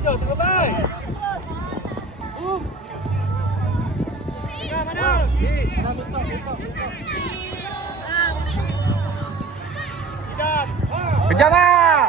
Jauh tengah baik. Mana? Kejap lah.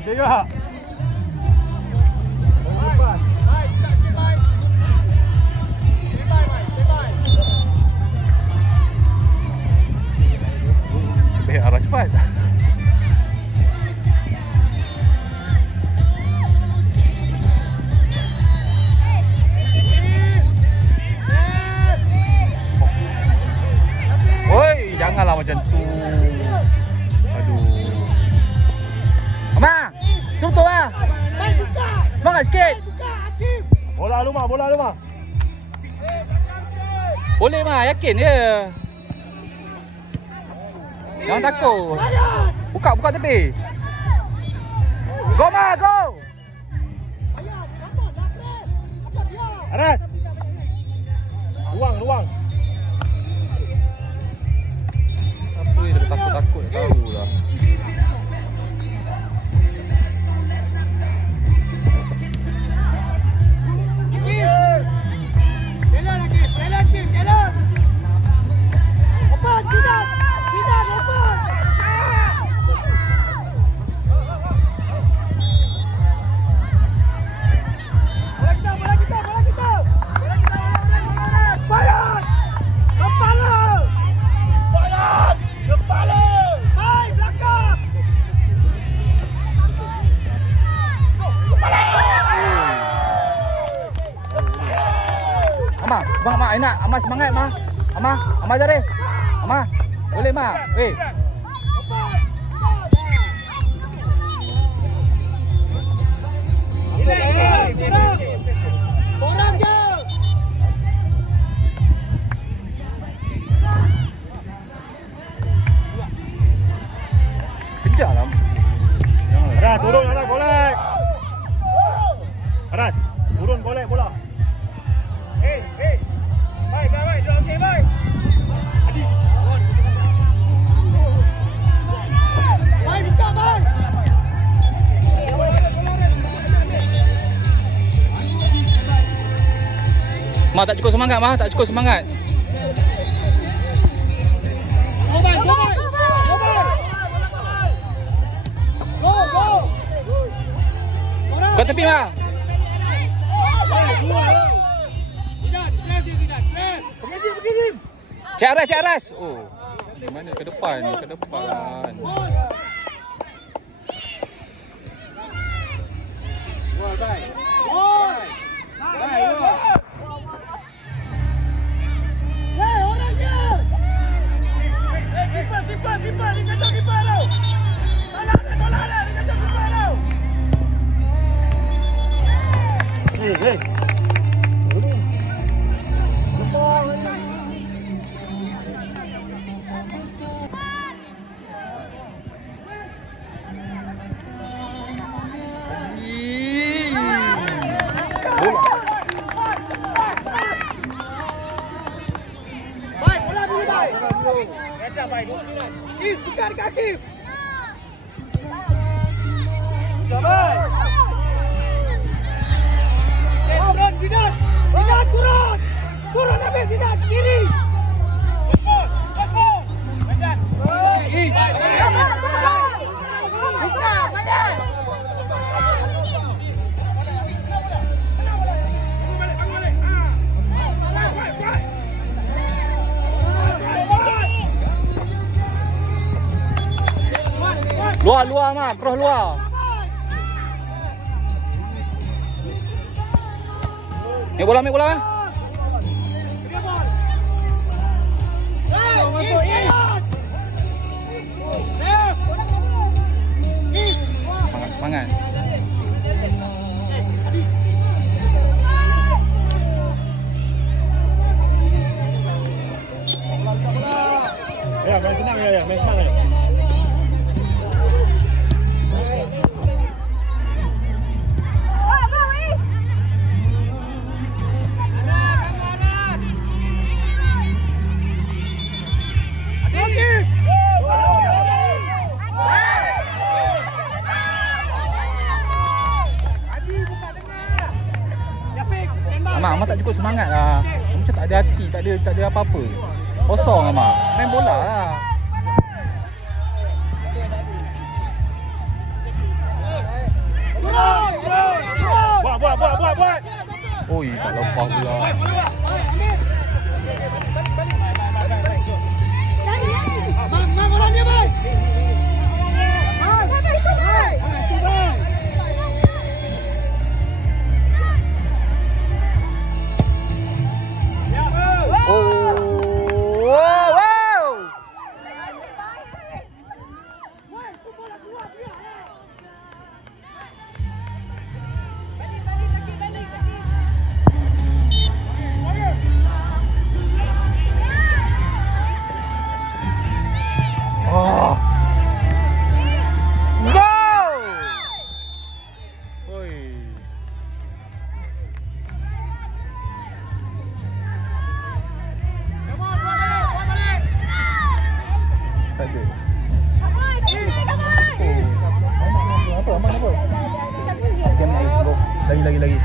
Tengok. Arah cepat. Oi, janganlah macam tu. Aduh. Amang, tutup lah. Semangat sikit. Bola rumah, bola rumah. Boleh mah, yakin je. Jangan takut. Buka tepi. Go mah, go. Aras. Luang. Apa dia takut-takut tahu lah. Jalan. Open, tidak, open. Bola kita. Bayar. Kepala. Hai, belakang. Amah, semangat mak, enak. Amah semangat mah. Amah jari. Amah, boleh mah. Weh. Orang je. Kejar lah. Aras, turun Aras, golek. Aras, turun golek bola. Hey. Baik, dua okey, baik. Adi. Baik, buka, baik. Mah tak cukup semangat. Go. Kau tepi mah. Pergi. Cik Aras. Oh. Di mana ke depan. Hei, orang je. Kiper, dia kacau kiper tau. Bola dia kacau kiper tau. Hei. Baik, bola dulu baik. Kacau baik, dulu. Kif, buka dekat Kif. Sudah baik. Turun, Zidan, turun. Turun habis, Zidan, kiri. Cepat. Bajan. Luar mah, cross luar. Ambil bola. Semangat. Ya, main senang ya, main senang ya. Amak tak cukup semangat lah. Macam tak ada hati, tak ada apa-apa. Kosong Amak. Main bola lah. Buat. Oi, tak lepas pula. Lagi.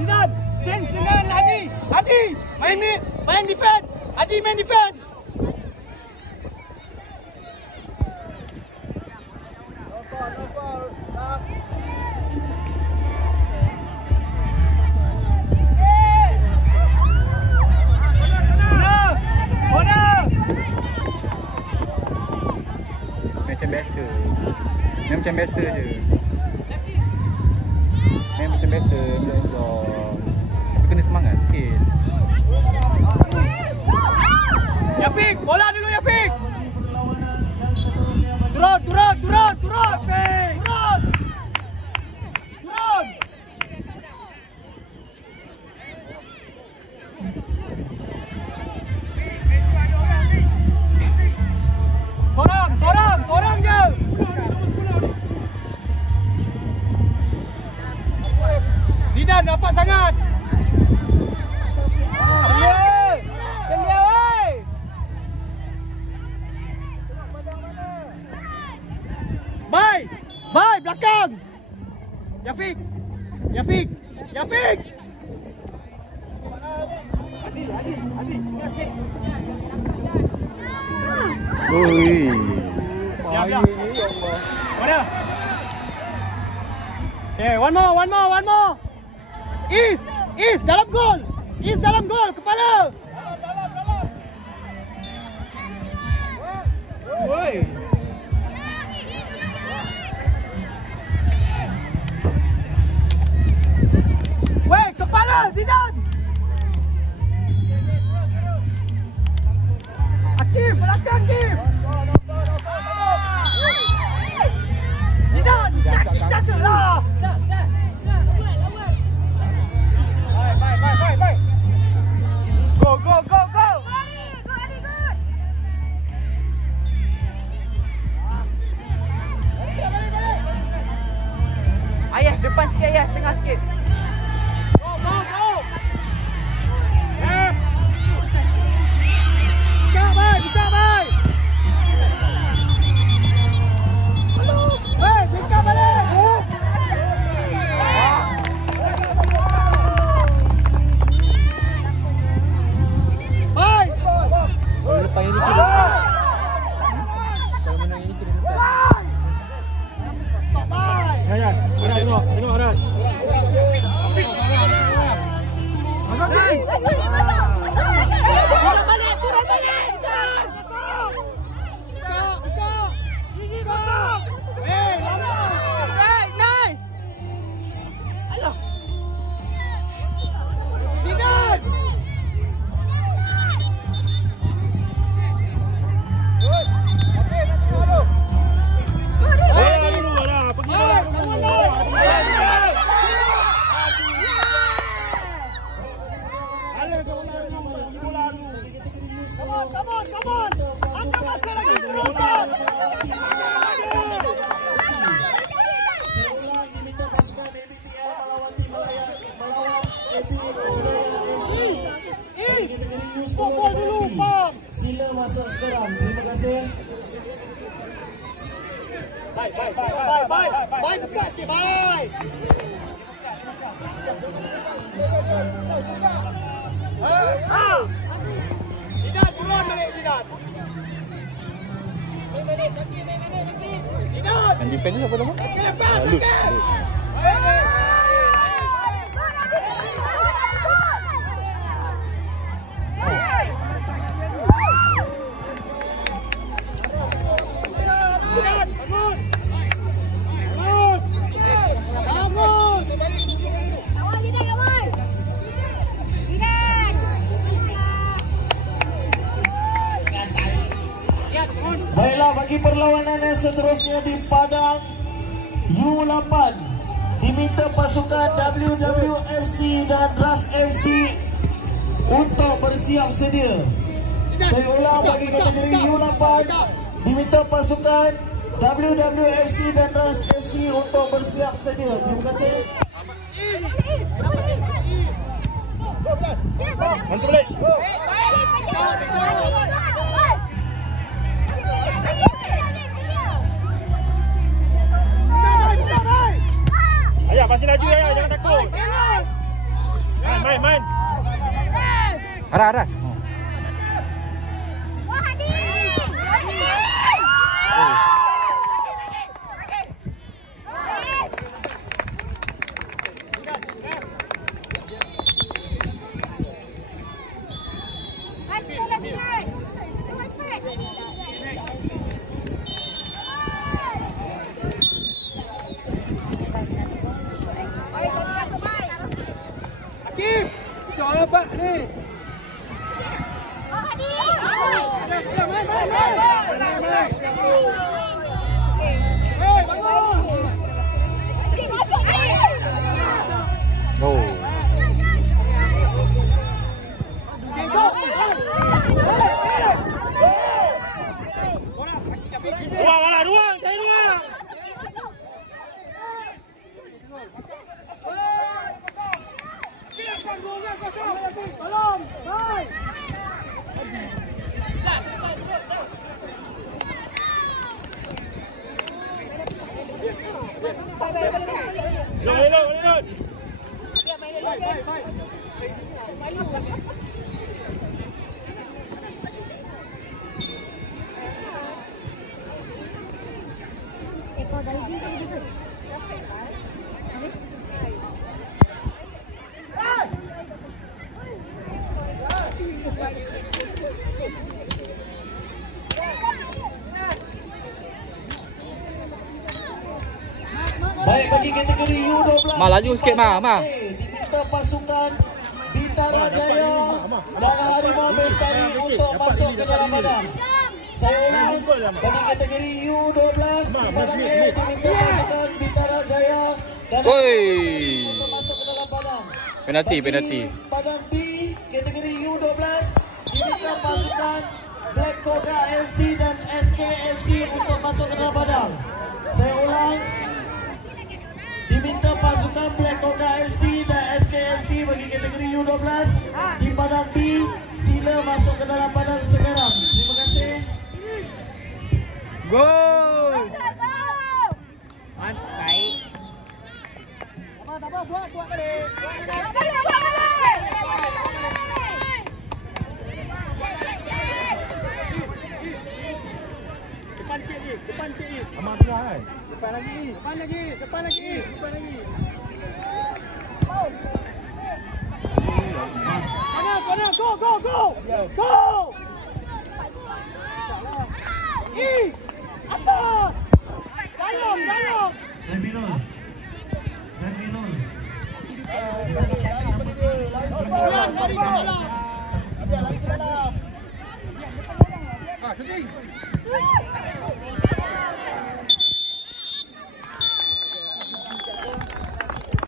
Zidane, change dengan Hadi, main defend. Hadi main defend. Macam biasa je. Main macam biasa, Allah. Tapi kena semangat sikit. Yafiq, bola dulu Yafiq. Turun. Turun. Sorang je. Zidane dapat sangat. Kelia oi. Bye belakang. Yafiq. Hadi. Oi. Ya. Mana? Okay, one more. Is dalam gol. Kepala. Woi. Kepala Zidane. Akif, belakang Akif. Zidane, kaki jatuhlah. Bye. Go. Ayah depan sikit, tengah sikit. Ya. Tengok Aras. Turun balik. Buka. Gigi masuk. Nice. Alah. Dinan. Come on. Angkat masuk lagi teruskan. Seulang diminta pasukan ABTL melawan tim melawan AB Kebudayaan MC. Kategori U10 dulu, Pam. Sila masuk sekarang. Terima kasih. Bye, buka sikit, bye. Dinan, turun balik, Dinan. Dinan. Yang defend ni siapa nama? Luz. Baiklah, bagi perlawanan yang seterusnya di padang U8 diminta pasukan WWFC dan RAS MC untuk bersiap sedia. Saya ulang, bagi kategori U8 diminta pasukan WWFC dan RAS MC untuk bersiap sedia. Terima kasih. Bantu balik. Ayah, masih laju ayah, jangan takut. Main. Aras. Coba ni. Oh. Ruang, cari ruang. Tolong, bye. Boleh. Baik, bagi kategori U12 Laju sikit, Ma. diminta pasukan Bintara Jaya dan Harimau Bestari untuk masuk ke dalam padang. Saya ulang, bagi kategori U12 di padang A diminta pasukan Bintara Jaya dan untuk masuk ke dalam padang. Penalti. Padang B kategori U12 diminta pasukan Black Cobra FC dan SKFC untuk masuk ke dalam padang. Saya ulang, diminta pasukan Black Cobra FC dan SKFC bagi kategori U12 di padang B. Sila masuk ke dalam padang sekarang. Terima kasih. Gol. Baik. Apa buat balik. Depan sikit. Amat tengah kan. Depan lagi. Depan lagi. Depan lagi. Depan lagi. Kanan. Go. Go. East. Atas. Dayung. Terminal. Lari ke dalam. Ah, shooting.